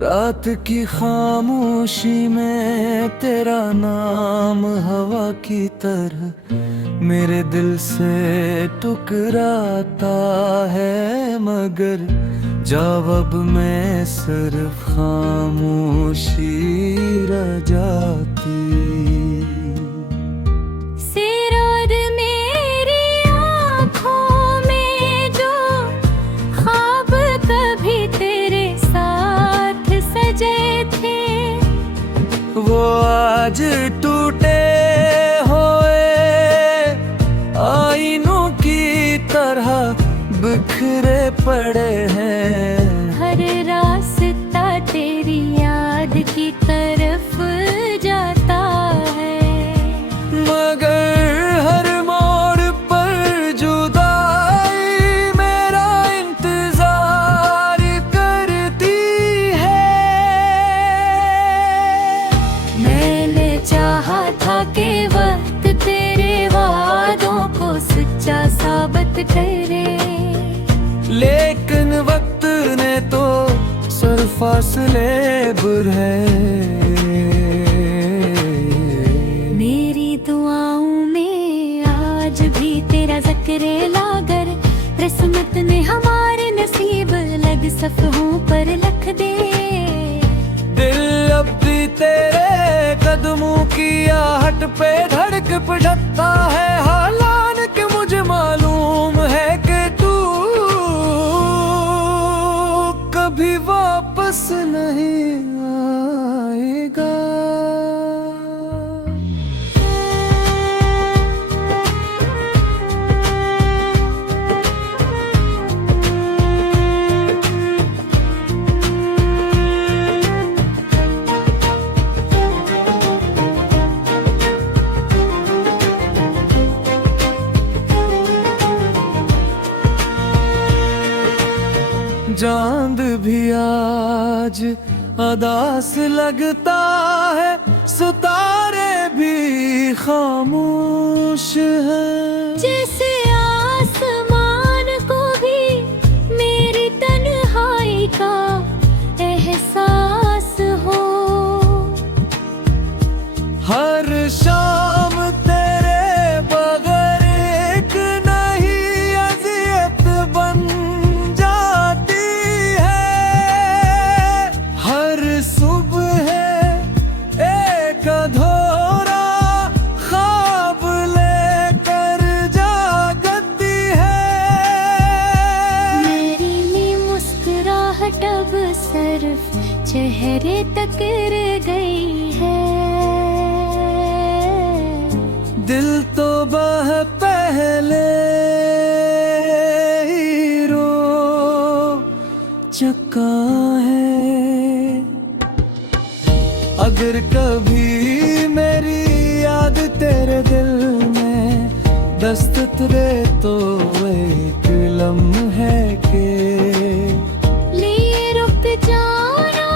रात की खामोशी में तेरा नाम हवा की तरह मेरे दिल से टकराता है, मगर जब अब मैं सिर्फ खामोशी रह जाती। वो आज टूटे हुए आईनों की तरह बिखरे पड़े हैं। हर रास्ता तेरी याद की तरफ जाता है, मगर हर मोड़ पर जुदाई मेरा इंतजार करती है। मैंने चाहा था कि वक्त तेरे वादों को सच्चा साबित करे, लेकिन वक्त ने तो सर फासले बढ़ाए। मेरी दुआओं में आज भी तेरा ज़िक्र लागर, किस्मत ने हमारे नसीब लग सफ़हों पर लिख दे। दिल अब भी तेरे कदमों की आहट पे धड़क पड़ता है, हालांकि मुझे मालूम है कि तू कभी वापस नहीं आएगा। चांद भी आज अदास लगता है, सितारे भी खामोश हैं। जैसे आसमान को भी मेरी तन्हाई का एहसास हो। हर शाम तेरे बगैर एक नई अज़ियत बन जाती है। हर सुबह एक अधूरा ख्वाब लेकर जागती है। मेरी मुस्कुराहट अब सिर्फ चेहरे तक रह गई है। दिल तो बह पहले ही रो चुका है। अगर कभी मेरी याद तेरे दिल में दस्तक दे तो एक लम्हे के लिए रुक जाना,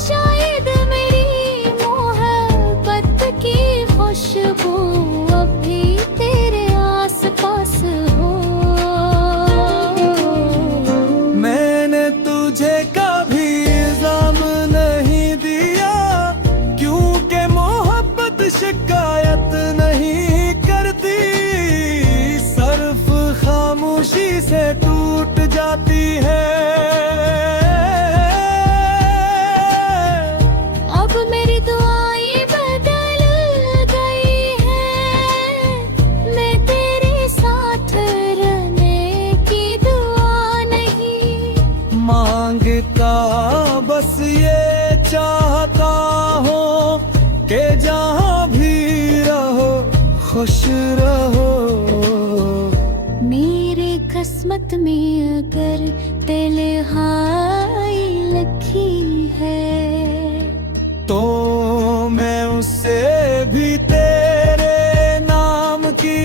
शायद मेरी मोहब्बत की खुशबू अभी तेरे आसपास हो। मैंने तुझे कभी इल्जाम नहीं दिया, क्योंकि मोहब्बत शिकायत नहीं करती, सिर्फ खामोशी से टूट जाती है। अब मेरी दुआएं बदल गई हैं, मैं तेरे साथ रहने की दुआ नहीं मांगता, बस ये चाहता हूँ कि जहाँ भी रहो खुश रहो। मेरे किस्मत में अगर तन्हाई लिखी है, तो मैं उससे भी तेरे नाम की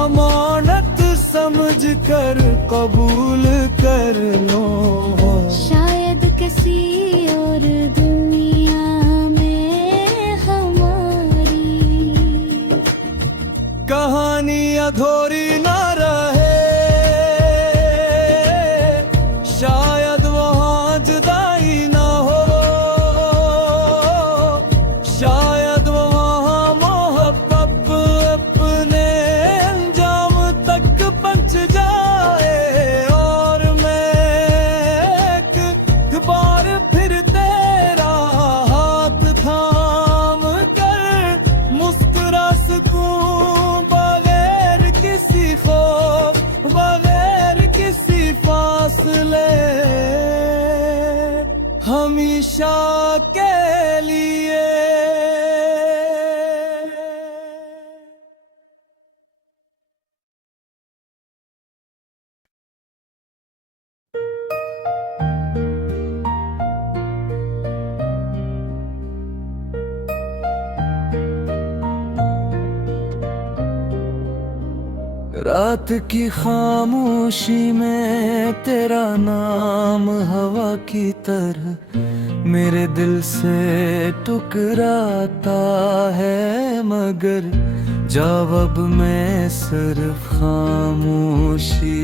अमानत समझ कर कबूल कर लूं। शायद किसी और दुनिया में हमारी कहानी अधूरी न रहे, शायद वहाँ जुदाई न हो। रात की खामोशी में तेरा नाम हवा की तरह मेरे दिल से टकराता है, मगर जवाब में सिर्फ खामोशी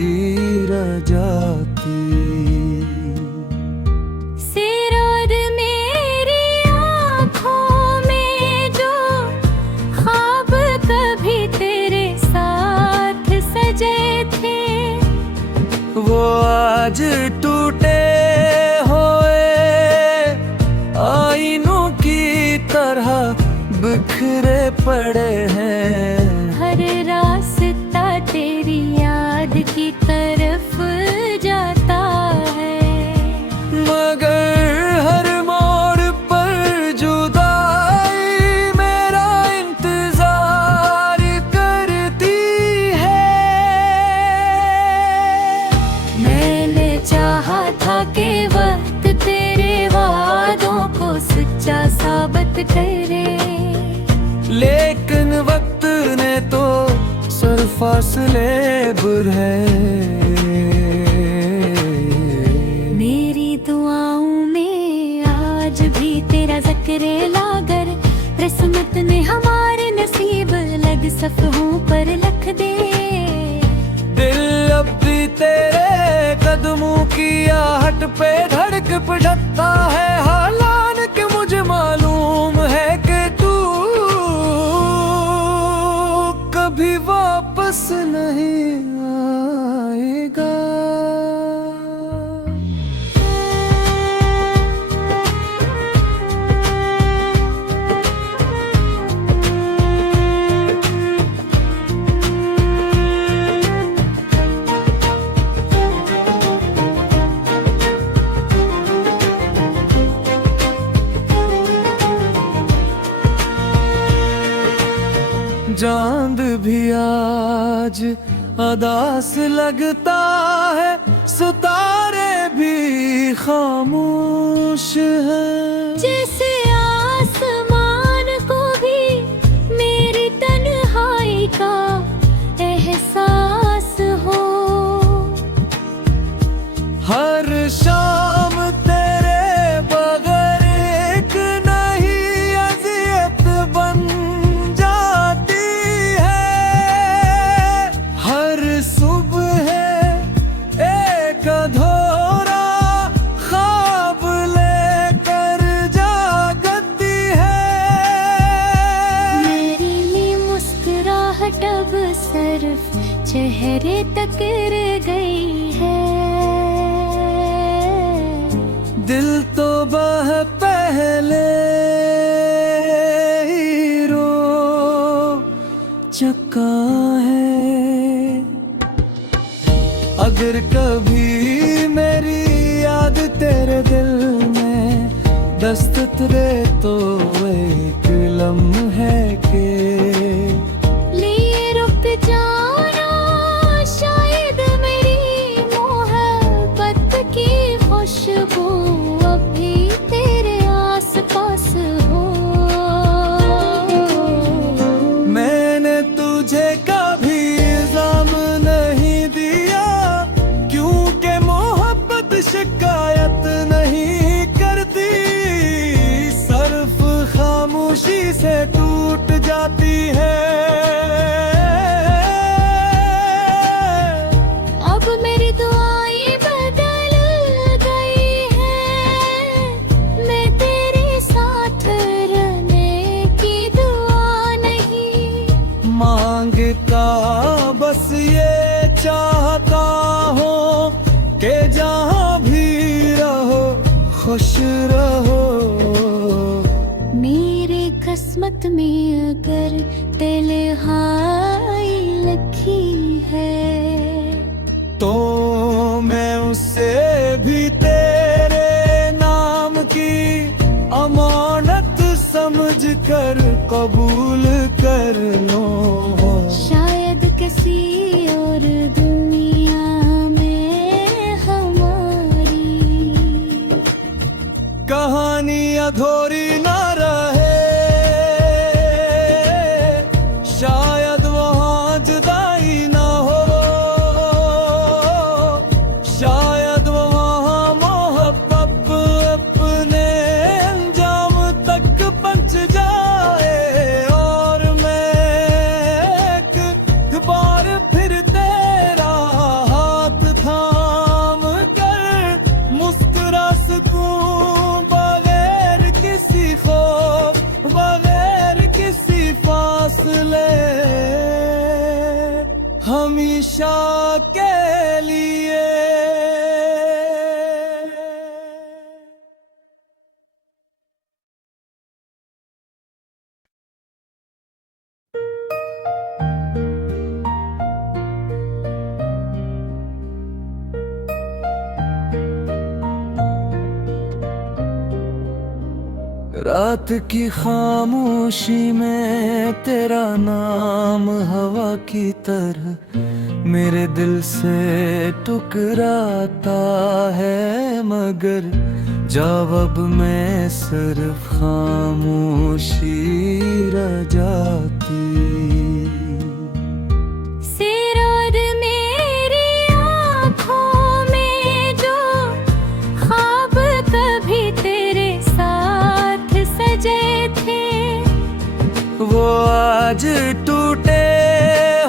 रह जाती। सिरोद मेरी आँखों में जो ख्वाब कभी तेरे साथ सजे थे, वो आज टूटे हुए आईनों की तरह बिखरे पड़े हैं। हर रास्ता तेरी याद की तरफ जाता है, मगर हर मोड़ पर जुदाई मेरा इंतजार करती है। मैंने चाहा था कि वक्त तेरे वादों को सच्चा साबित करे, लेकिन वक्त ने तो सर फासले बढ़ाए। मेरी दुआओं में आज भी तेरा ज़िक्र लागर, किस्मत ने हमारे नसीब लग सफ़हों पर लिख दे। दिल अब भी तेरे कदमों की आहट पे धड़क पड़ता है, हालांकि मुझे मालूम है कि तू कभी वापस नहीं आएगा। चांद भी आज अदास लगता है, सितारे भी खामोश हैं। जैसे आसमान को भी मेरी तन्हाई का एहसास हो, हर शाम तेरे बगैर एक नई अज़ियत बन जाती है। हर सुबह एक अधूरा ख्वाब लेकर जागती है। मेरी लिए मुस्कुराहट अब सिर्फ चेहरे तक रह गई है। दिल तो बह पहले ही रो चुका है। अगर कभी मेरी याद तेरे दिल में दस्तक दे तो एक लम्हे के लिए रुक जाना, शायद मेरी मोहब्बत की खुशबू अभी तेरे आसपास हो। मैंने तुझे कभी इल्जाम नहीं दिया, क्योंकि मोहब्बत शिकायत नहीं करती, सिर्फ खामोशी से टूट जाती है। अब मेरी दुआएं बदल गई हैं, मैं तेरे साथ रहने की दुआ नहीं मांगता, बस ये चाहता हूँ कि जहाँ भी रहो खुश रहो। मेरे किस्मत में अगर तन्हाई लिखी है, तो मैं उससे भी तेरे नाम की अमानत समझ कर कबूल कर लूं। शायद किसी और दुनिया में हमारी कहानी अधूरी न रहे, शायद वहाँ जुदाई न हो। हमेशा के लिए। रात की खामोशी में तेरा नाम हवा की तरह मेरे दिल से टकराता है, मगर जब अब मैं सिर्फ खामोशी रह जाती। वो आज टूटे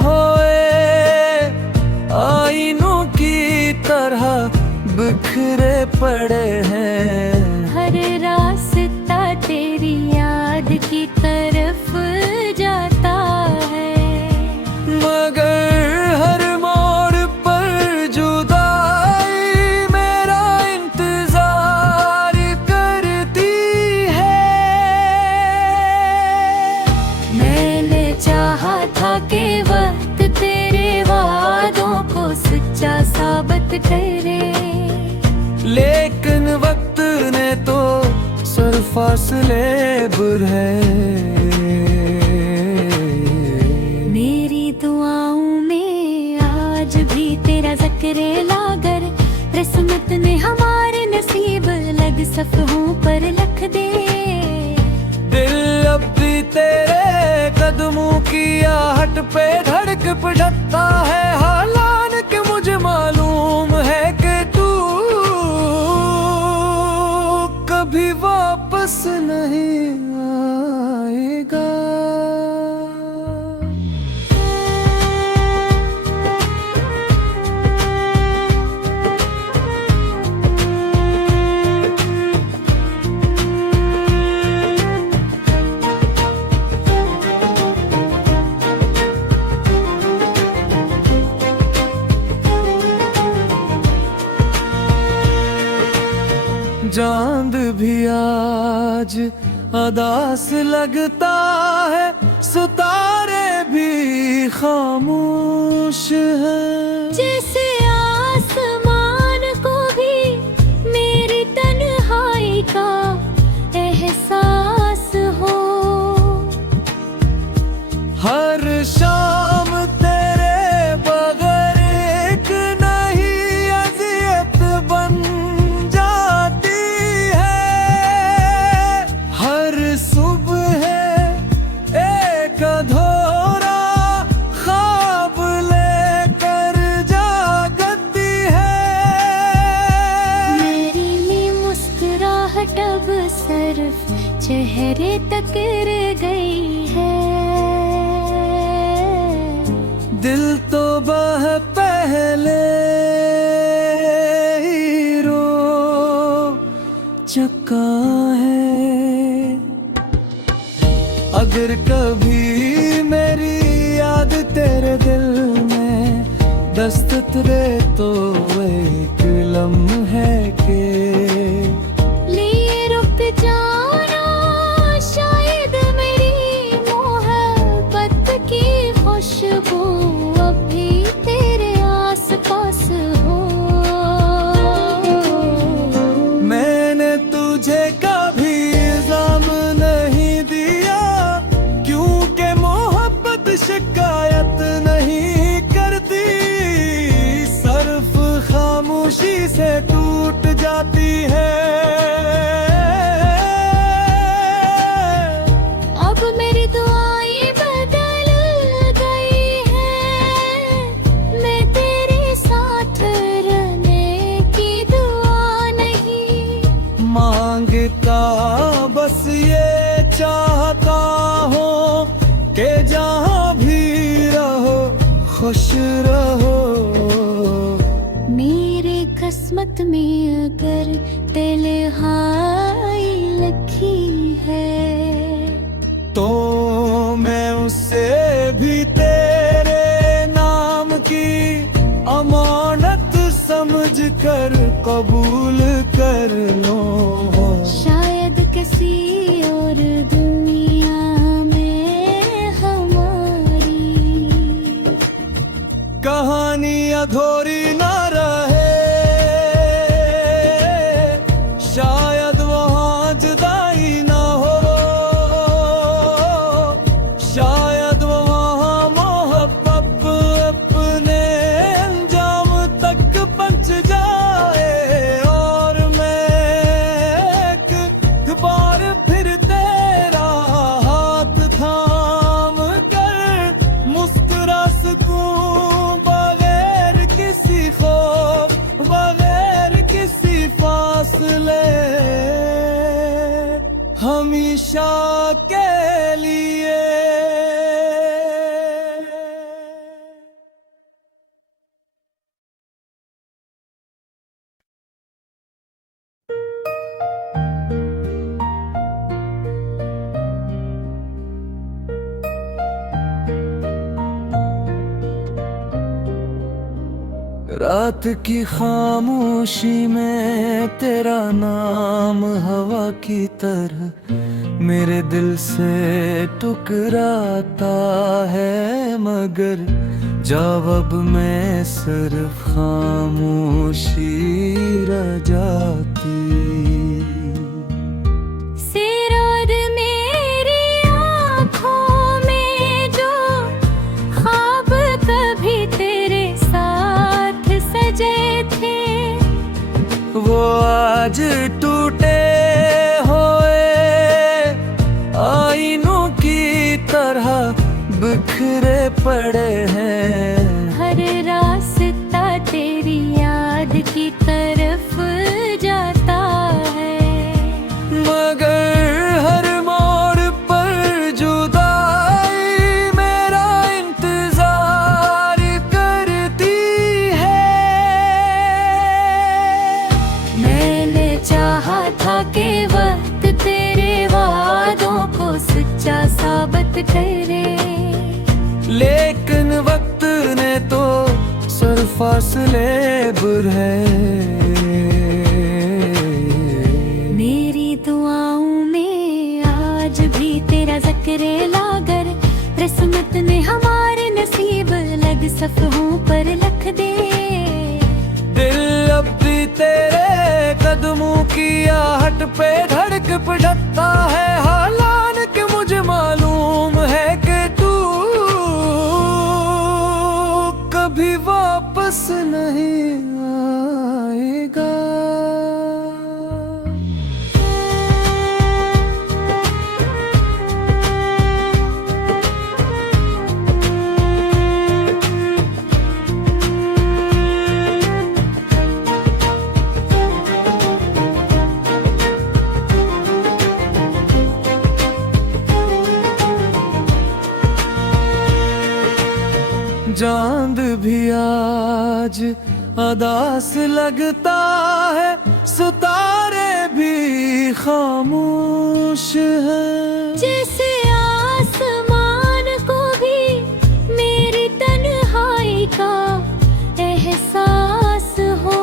हुए आईनों की तरह बिखरे पड़े हैं। हर रास्ता तेरी याद की तरफ जाता है, मगर हर मोड़ पर जुदाई मेरा इंतजार करती है। मैंने चाहा था कि वक्त तेरे वादों को सच्चा साबित करे, लेकिन वक्त ने तो सर फासले बढ़ाए। मेरी दुआओं में आज भी तेरा जिक्र लागर, किस्मत ने हमारे नसीब लग सफ़हों पर लिख दे। दिल अब भी तेरे कदमों की आहट पे धड़क पिघलता है, हालांकि मुझे मालूम है कि तू कभी वापस नहीं आएगा। चांद भी आज अदास लगता है, सितारे भी खामोश हैं। जैसे आसमान को भी मेरी तन्हाई का एहसास हो। हर शाम तेरे बगैर एक नई अज़ियत बन जाती है। हर सुबह एक अधूरा ख्वाब लेकर जागती है। मेरी मुस्कुराहट अब सिर्फ चेहरे तक रह गई है। दिल तो बह पहले ही रो चुका है। अगर कभी मेरी याद तेरे दिल में दस्तक दे तो एक लम्हे के लिए रुक जाना, शायद मेरी मोहब्बत की खुशबू अभी तेरे आसपास हो। मैंने तुझे कभी इल्जाम नहीं दिया, क्योंकि मोहब्बत शिकायत नहीं करती, सिर्फ खामोशी से टूट जाती है। अब मेरी दुआएं बदल गई हैं, मैं तेरे साथ रहने की दुआ नहीं मांगता, बस ये चाहता हूँ कि जहाँ भी रहो खुश रहो। मेरे किस्मत में अगर तन्हाई लिखी है, तो मैं उससे भी तेरे नाम की कर कबूल कर लो। शायद किसी और दुनिया में हमारी कहानी अधूरी ना रहे, शायद वहाँ जुदाई ना हो, शायद वहाँ मोहब्बत अपने अंजाम तक पहुंच जाए। और मैं एक बार फिर तेरा हाथ थाम कर मुस्कुरा सकूं, बगैर किसी खौफ, बगैर किसी फासले, हमेशा के लिए। रात की खामोशी में तेरा नाम हवा की तरह मेरे दिल से टकराता है, मगर जवाब में सिर्फ खामोशी रह जाती। सिरोद मेरी आँखों में जो ख्वाब कभी तेरे साथ सजे थे, वो आज टूटे हुए आईनों की तरह बिखरे पड़े हैं। हर रास्ता तेरी याद की तरफ जाता है, मगर हर मोड़ पर जुदाई मेरा इंतजार करती है। मैंने चाहा था कि वक्त तेरे वादों को सच्चा साबित करे, लेकिन वक्त ने तो सर फासले बुर है। मेरी दुआओं में आज भी तेरा ज़िक्र लागर, किस्मत ने हमारे नसीब लग सफ़हों पर लिख दे। दिल अब भी तेरे कदमों की आहट पे धड़क पिघलता है, हालांकि मुझे मालूम है कि तू कभी वापस नहीं आएगा। चांद भी आज अदास लगता है, सितारे भी खामोश हैं। जैसे आसमान को भी मेरी तन्हाई का एहसास हो,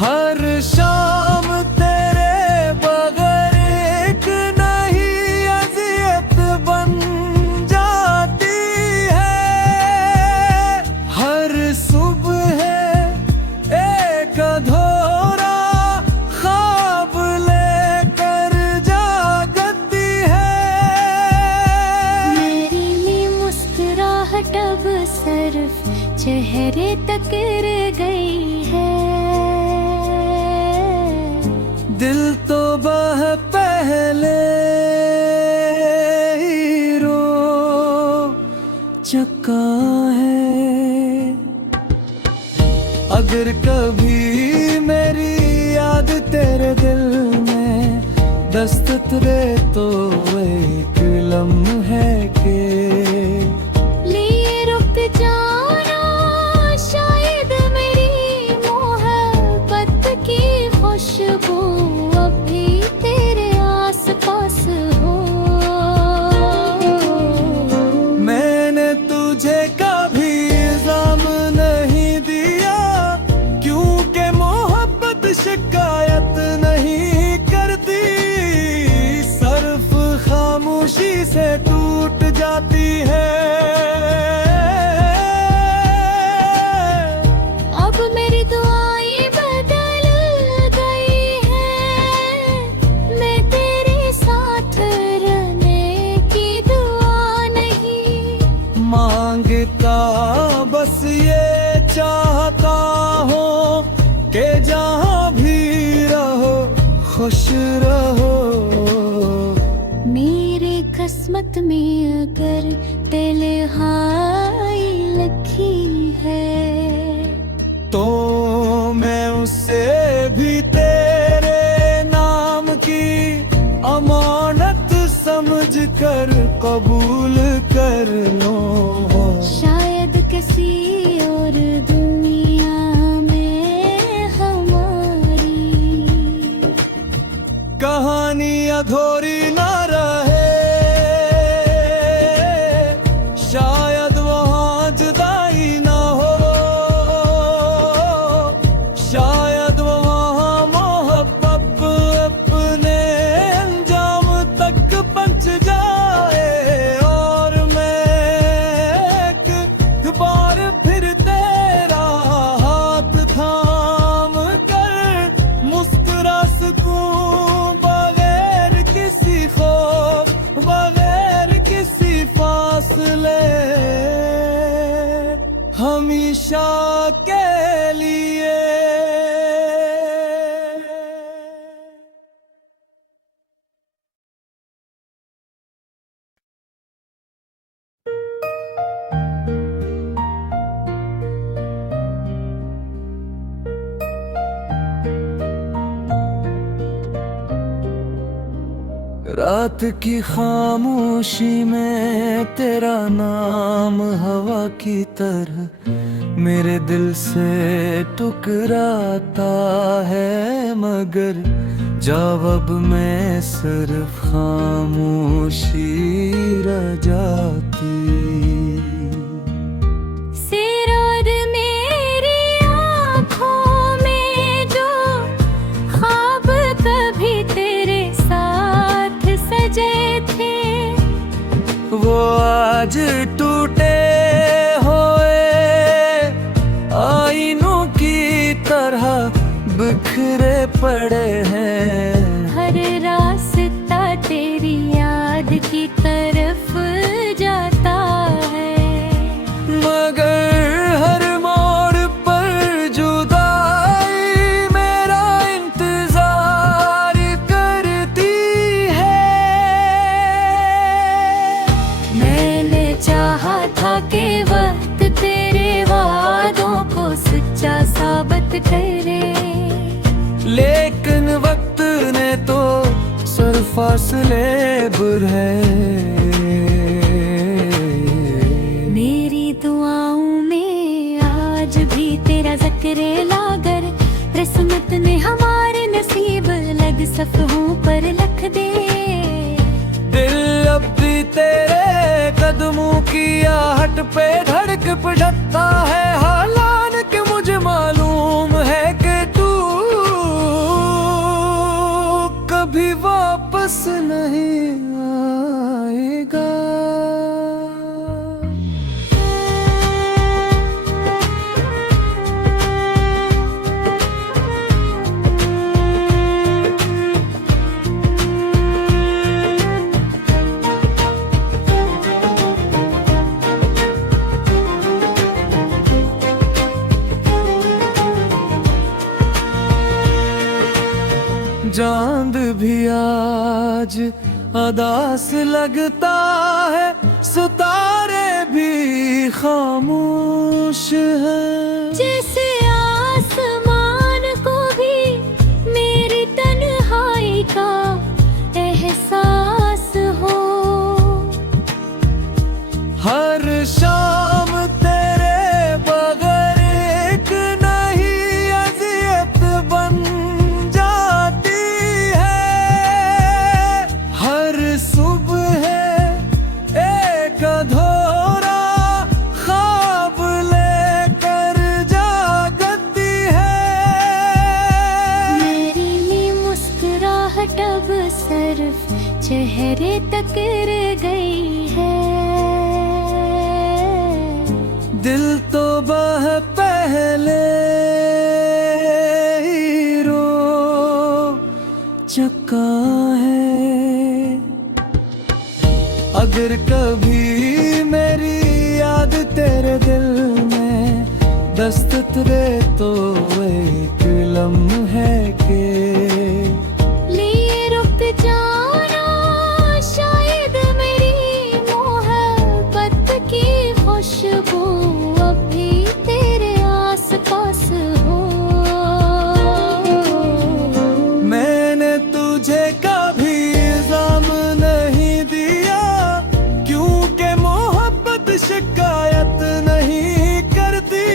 हर शाम तेरे बगैर एक नई अज़ियत बन जाती है। हर सुबह एक अधूरा ख्वाब लेकर जागती है। मेरी मुस्कुराहट अब सिर्फ चेहरे तक रह गई है। दिल तो बह पहले ही रो चुका है। अगर कभी मेरी याद तेरे दिल में दस्तक दे तो एक लम्हे के लिए रुक जाना, शायद मेरी मोहब्बत की खुशबू अभी तेरे आसपास हो। मैंने तुझे कभी इल्जाम नहीं दिया से टूट जाती है। अब मेरी दुआएं बदल गई है, मैं तेरे साथ रहने की दुआ नहीं मांगता, बस ये चाहता हूँ कि जहाँ भी रहो खुश रहो। मेरे किस्मत में अगर तन्हाई लिखी है, तो मैं उससे भी तेरे नाम की अमानत समझ कर कबूल कर लो। शायद किसी और दुनिया में हमारी कहानी अधूरी न रहे, शायद वहाँ जुदाई न हो, शायद वहाँ मोहब्बत अपने अंजाम तक पहुंच जाए। और मैं एक बार फिर तेरा हाथ थाम कर मुस्कुरा सकूं, बगैर किसी खौफ, बगैर किसी फासले, हमेशा के लिए। रात की खामोशी में तेरा नाम हवा की तरह मेरे दिल से टुकराता है, मगर जवाब में सिर्फ खामोशी रह जाती। सिर और मेरी आँखों में जो ख्वाब कभी तेरे साथ सजे थे, वो आज टूटे हुए आईनों की तरह बिखरे पड़े हैं। हर रास्ता तेरी याद की तरफ जाता है, मगर हर मोड़ पर जुदाई मेरा इंतजार करती है। मैंने चाहा था कि वक्त तेरे वादों को सच्चा साबित करे, लेकिन वक्त ने तो सर फासले बुर है। मेरी दुआओं में आज भी तेरा जिक्र लागर, किस्मत ने हमारे नसीब लग सफ़ों पर लिख दे। दिल अब भी तेरे कदमों की आहट पे धड़क पिघलता है, हालांकि मुझे मालूम है कि तू कभी वापस नहीं आएगा। चांद भी आज अदास लगता है, सितारे भी खामोश हैं। जैसे आसमान को भी मेरी तन्हाई का एहसास हो। हर शाम तेरे बगैर एक नई अज़ियत बन जाती है। हर सुबह एक अधूरा ख्वाब लेकर चेहरे तक गिर गई है। दिल तो बह पहले ही रो चुका है। अगर कभी मेरी याद तेरे दिल में दस्तक दे तो एक लम्हे के लिए रुक जाना, शायद मेरी मोहब्बत की खुशबू अभी तेरे आसपास हो। मैंने तुझे कभी इल्जाम नहीं दिया, क्योंकि मोहब्बत शिकायत नहीं करती,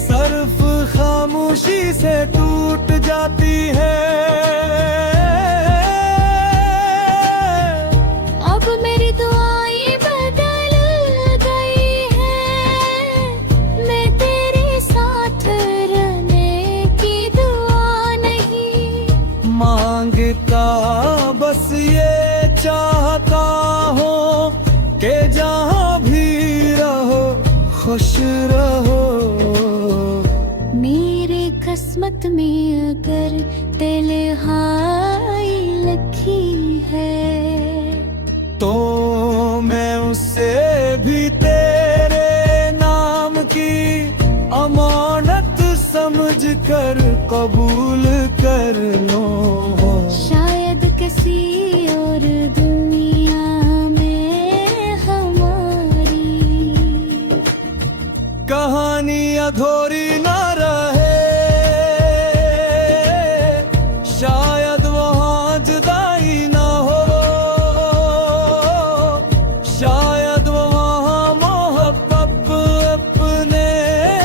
सिर्फ खामोशी से टूट जाती है। अब मेरी दुआएं बदल गई हैं, मैं तेरे साथ रहने की दुआ नहीं मांगता, बस ये चाहता हूँ कि जहाँ भी रहो खुश रहो। मेरे किस्मत में अगर तन्हाई लिखी है, तो मैं उससे भी तेरे नाम की अमानत समझ कर कबूल कर लूं। शायद किसी और दुनिया में हमारी कहानी अधूरी न रहे, शायद वहाँ जुदाई न हो, शायद वहाँ मोहब्बत अपने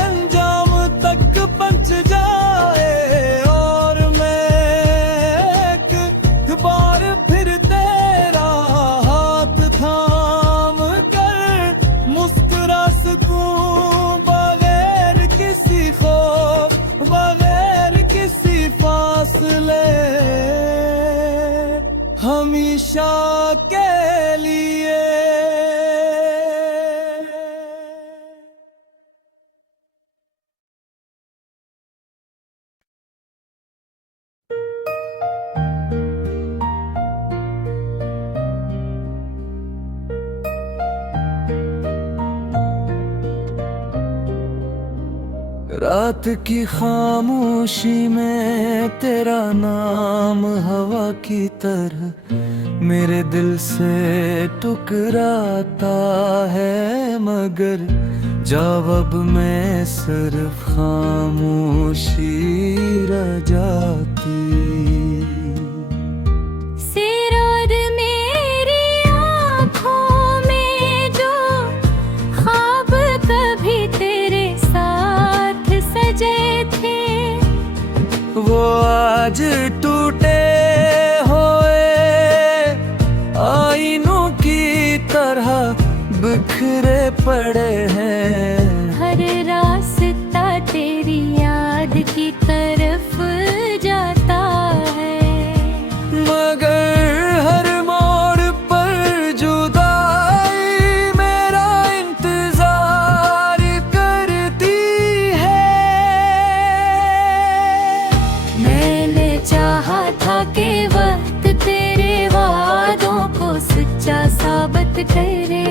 अंजाम तक पहुंच जाए, और मैं एक बार फिर तेरा हाथ थाम कर मुस्कुरा सकूं, बगैर किसी खौफ, बगैर किसी फासले, हमेशा के लिए। रात की खामोशी में तेरा नाम हवा की तरह मेरे दिल से टकराता है, मगर जब अब मैं सिर्फ खामोशी रह जाती। सिरार मेरी आँखों में जो ख्वाब कभी तेरे साथ सजे थे, वो आज टूटे हुए आईनों की तरह बिखरे पड़े हैं। हर रास्ता तेरी याद की तरफ जाता है, मगर हर मोड़ पर जुदाई मेरा इंतजार करती है। मैंने चाहा था कि वक्त तेरे वादों को सच्चा साबित करे,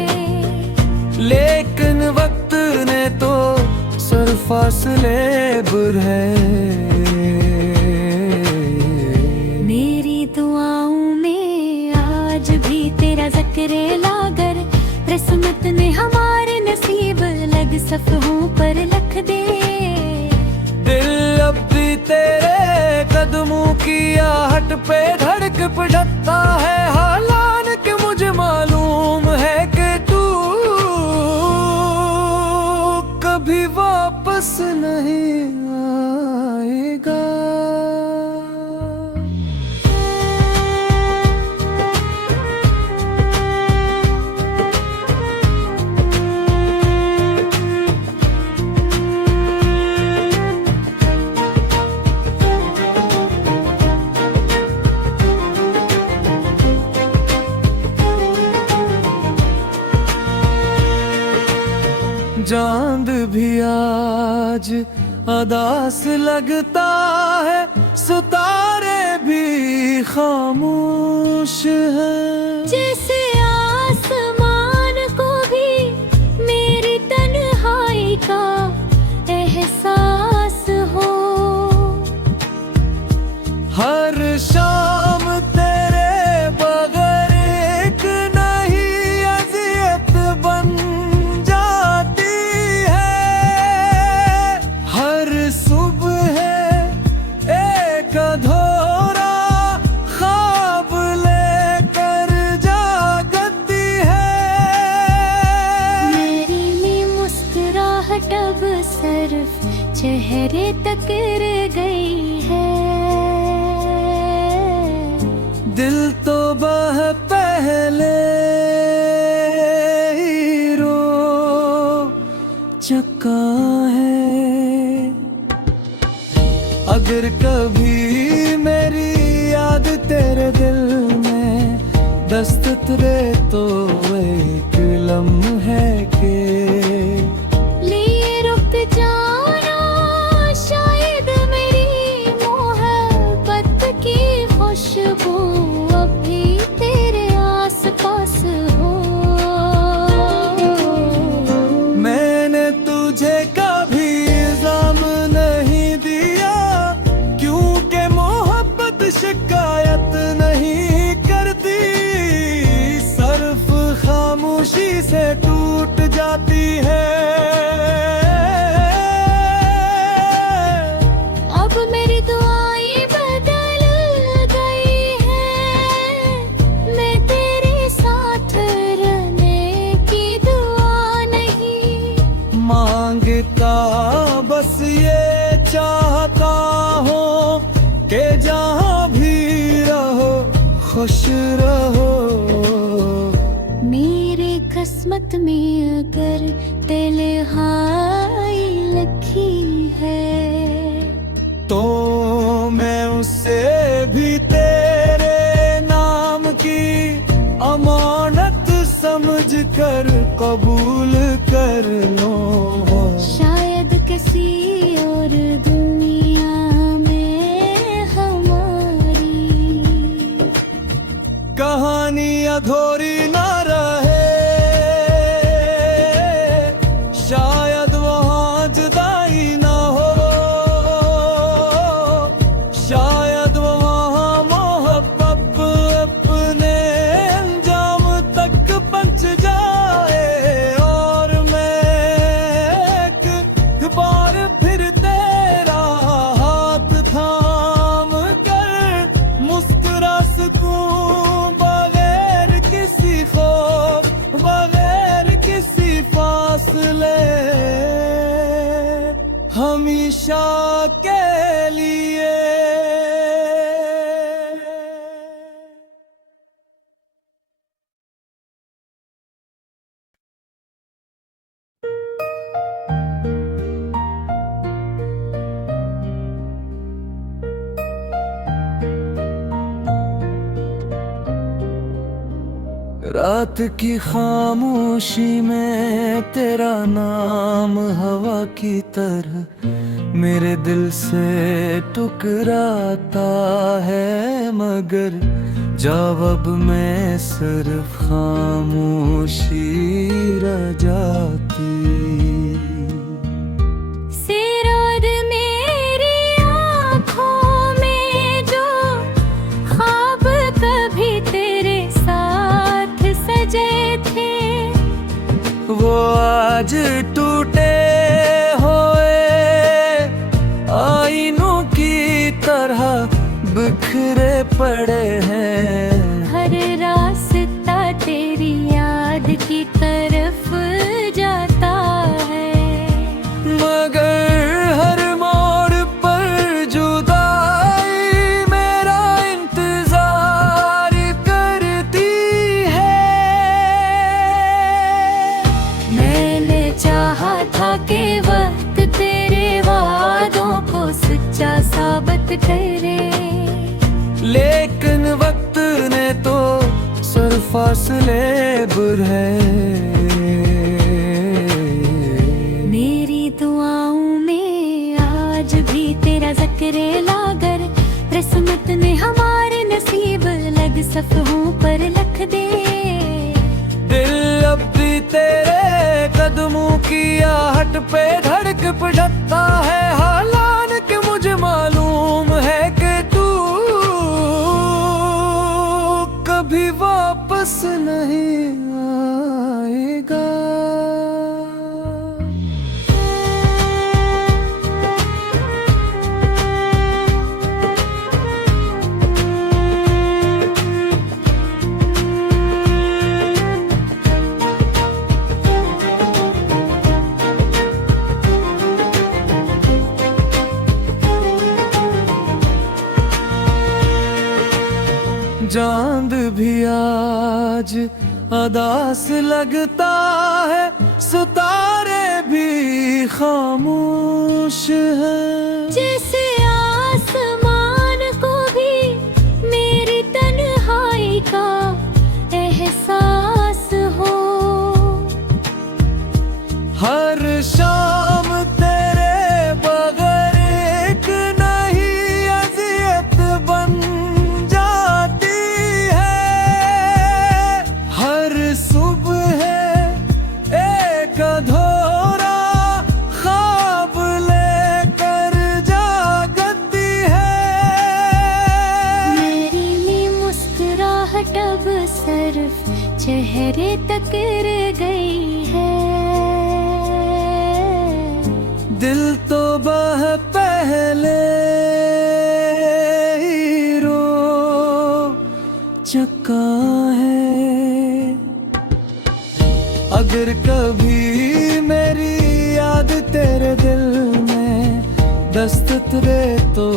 लेकिन वक्त ने तो सर फासले बुर है। मेरी दुआओं में आज भी तेरा जिक्र लागर, किस्मत ने हमारे नसीब लग सफ़हों पर लिख दे। दिल अब भी तेरे कदमों की आहट पे धड़क पिघलता है, हालांकि मुझे मालूम है कि तू कभी वापस नहीं आएगा। चांद भी आज अदास लगता है, सितारे भी खामोश है। जैसे आसमान को भी मेरी तन्हाई का एहसास हो। हर शाम तेरे बगैर एक नहीं अज़ियत बन जाती है। हर सुबह एक अधूरा ख्वाब लेकर जागती है। मेरी मुस्कुराहट अब सिर्फ चेहरे तक रह गई है। दिल तो बह पहले ही रो चुका है। अगर कभी मेरी याद तेरे दिल में दस्तक दे तो एक लम्हे के लिए रुक जाना। शायद मेरी मोहब्बत की खुशबू अभी तेरे आसपास हो। मैंने तुझे कभी इल्जाम नहीं दिया, क्योंकि मोहब्बत शिकायत नहीं करती। सिर्फ खामोशी से टूट जाती है। अब मेरी दुआएं बदल गई है। मैं तेरे साथ रहने की दुआ नहीं मांगता, बस ये चाहता हूँ कि जहाँ भी रहो खुश रहो। मेरे किस्मत में अगर तन्हाई लिखी है तो मैं उससे भी तेरे नाम की अमानत समझ कर कबूल कर लो। शायद किसी और दुनिया में हमारी कहानी अधूरी ना रहे। शायद वहाँ जुदाई ना हो। शायद वहाँ मोहब्बत अपने अंजाम तक पहुंच जाए। और मैं एक बार फिर तेरा हाथ थाम कर मुस्कुरा सकूं, बगैर किसी खौफ, बगैर किसी फासले, हमेशा के लिए। रात की खामोशी में तेरा नाम हवा की तरह मेरे दिल से टुकराता है। मगर जवाब में सिर्फ खामोशी रह जाती। सिरोद मेरी आँखों में जो ख्वाब कभी तेरे साथ सजे थे, वो आज टूटे हुए आईनों की तरह बिखरे पड़े हैं। हर रास्ता तेरी याद की तरफ जाता है। मगर हर मोड़ पर जुदाई मेरा इंतजार करती है। मैंने चाहा था कि वक्त तेरे वादों को सच्चा साबित करे, लेकिन वक्त ने तो सिर्फ फासले बुर है। सकरे लागर, किस्मत ने हमारे नसीब लग सफ़ों पर लिख दे। दिल अब भी तेरे कदमों की आहट पे धड़क पिघलता है, हालांकि मुझे मालूम है कि तू कभी वापस नहीं आएगा। चांद भी आज अदास लगता है, सितारे भी खामोश हैं। जैसे आसमान को भी मेरी तन्हाई का एहसास हो। हर शाम तेरे बगैर एक नहीं अज़ियत बन जाती है। हर सुबह एक अधूरा ख्वाब लेकर जागती है। मेरी मुस्कुराहट अब सिर्फ चेहरे तक रह गई है। दिल तो बह पहले ही रो चुका है। अगर कभी मेरी याद तेरे दिल में दस्तक दे तो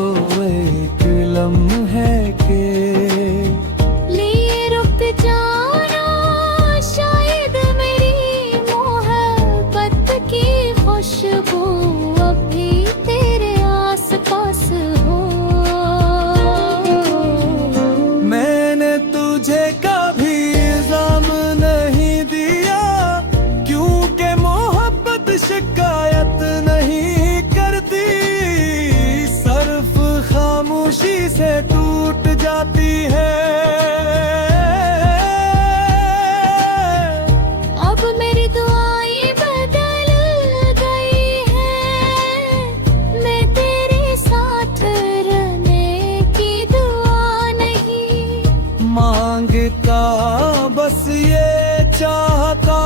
एक लम्हे के लिए रुक जाना, शायद मेरी मोहब्बत की खुशबू अभी तेरे आसपास हो। मैंने तुझे कभी इल्जाम नहीं दिया, क्योंकि मोहब्बत शिकायत नहीं करती। सिर्फ खामोशी से टूट जाती है। अब मेरी दुआएं बदल गई हैं, मैं तेरे साथ रहने की दुआ नहीं मांगता, बस ये चाहता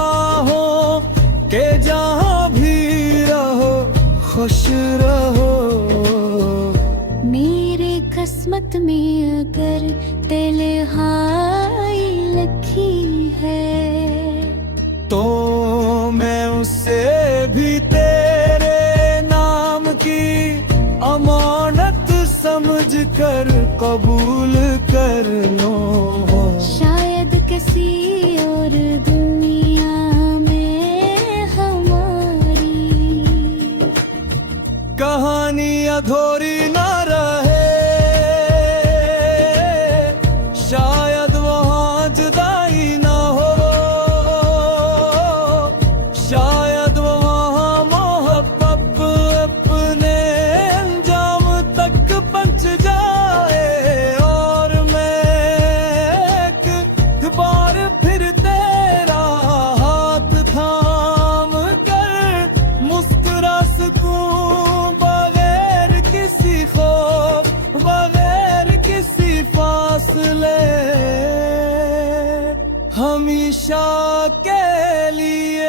हूँ कि जहाँ भी रहो खुश रहो। मेरे किस्मत में अगर तन्हाई लिखी है, तो मैं उससे भी तेरे नाम की अमानत समझ कर कबूल कर लूं। शायद किसी और दुनिया में हमारी कहानी अधूरी न रहे। शायद वहाँ जुदाई न हो, शायद वहाँ मोहब्बत अपने अंजाम तक पहुंच जाए। और मैं एक बार फिर तेरा हाथ थाम कर मुस्कुरा सकूं, बगैर किसी खौफ, बगैर किसी फासले, हमेशा के लिए।